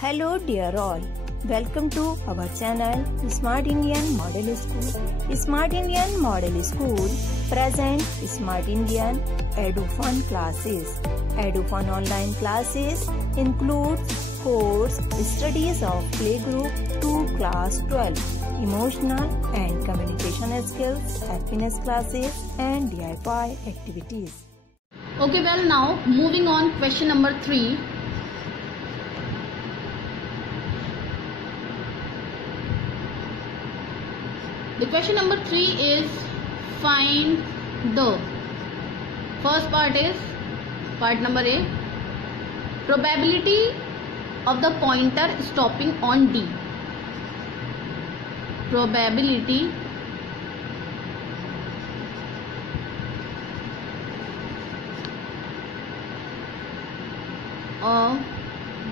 Hello dear all, welcome to our channel Smart Indian Model School. Smart Indian Model School present Smart Indian EduFun classes. EduFun online classes include course studies of playgroup to class 12, emotional and communication skills, happiness classes and DIY activities. Okay, well now moving on, question number 3. The question number 3 is find the first part is part number A, probability of the pointer stopping on D. Probability of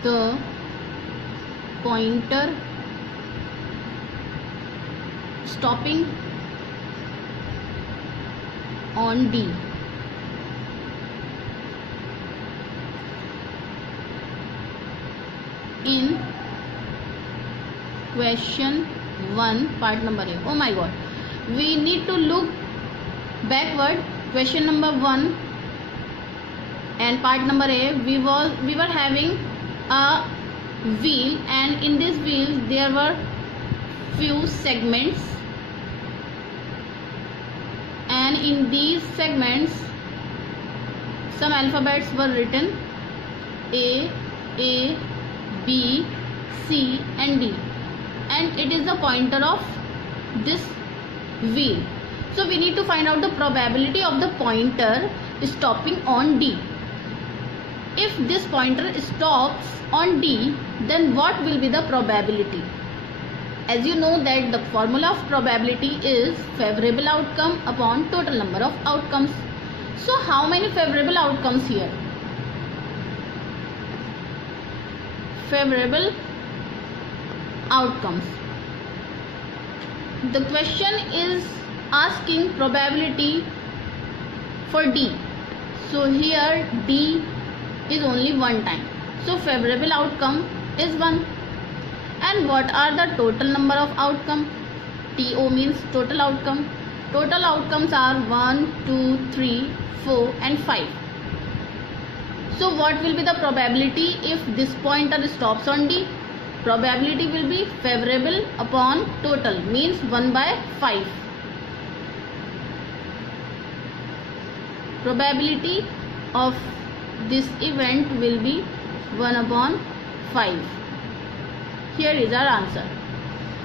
the pointer stopping on D. In question 1 part number A. Oh my god, we need to look backward. Question number 1 and part number A, we were having a wheel, and in this wheel there were few segments, and in these segments some alphabets were written A, B, C and D, and it is the pointer of this wheel. So we need to find out the probability of the pointer stopping on D. If this pointer stops on D, then what will be the probability? As you know that the formula of probability is favorable outcome upon total number of outcomes. So how many favorable outcomes here? Favorable outcomes. The question is asking probability for D. So here D is only one time. So favorable outcome is 1. And what are the total number of outcome? TO means total outcome. Total outcomes are 1, 2, 3, 4 and 5. So what will be the probability if this pointer stops on D? Probability will be favorable upon total, means 1 by 5. Probability of this event will be 1 upon 5. Here is our answer.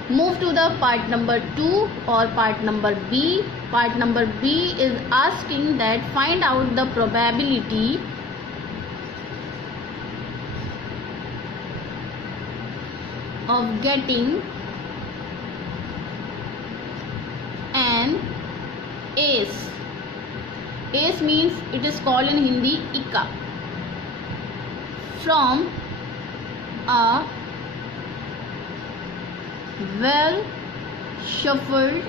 Move to the part number 2 or part number B. Part number B is asking that find out the probability of getting an ace. Ace means it is called in Hindi Ika, from a well shuffled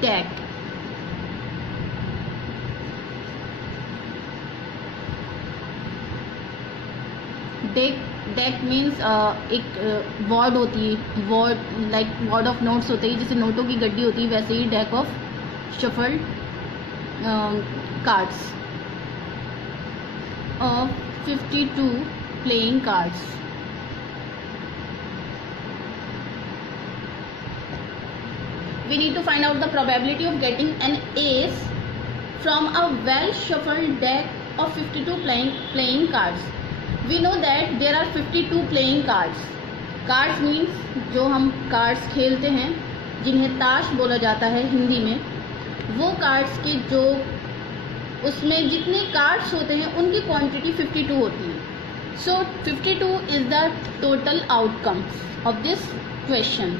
deck. Deck means एक ward होती है, ward like ward of notes होते हैं, जैसे नोटों की गड्डी होती है, वैसे ही deck of shuffled cards of 52 playing cards. We need to find out the probability of getting an ace from a well shuffled deck of 52 playing cards. We know that there are 52 playing cards. Cards means जो हम cards खेलते हैं, जिन्हें ताश बोला जाता है हिंदी में, वो cards के जो उसमें जितने cards होते हैं उनकी quantity 52 होती है. So 52 is the total outcome of this question.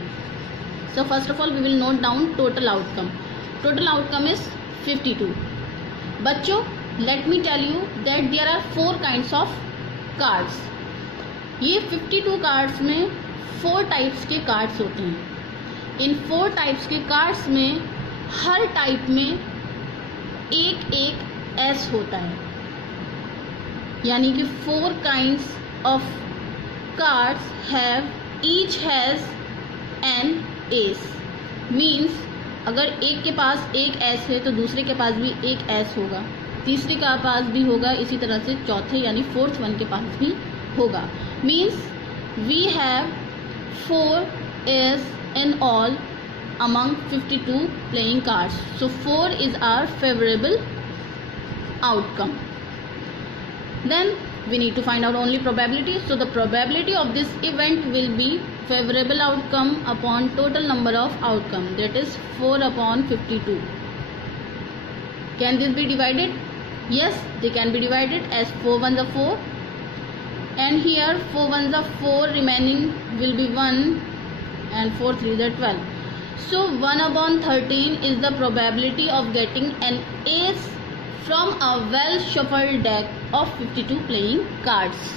So first of all we will note down total outcome. Total outcome is 52. बच्चों, let me tell you that there are 4 kinds of cards. ये 52 cards में 4 types के cards होते हैं. इन 4 types के cards में हर type में एक S होता है, यानी कि 4 kinds of cards each has an ace. Means अगर एक के पास एक एस है तो दूसरे के पास भी एक एस होगा, तीसरे के पास भी होगा, इसी तरह से चौथे यानी फोर्थ वन के पास भी होगा. Means we have 4 aces in all among 52 playing cards. So 4 is our favorable outcome. Then we need to find out only probability. So the probability of this event will be favorable outcome upon total number of outcome, that is 4 upon 52. Can this be divided? Yes, they can be divided, as 4 ones are 4 and here 4 ones are 4, remaining will be 1 and 4 3s are 12. So 1 upon 13 is the probability of getting an ace from a well shuffled deck of 52 playing cards.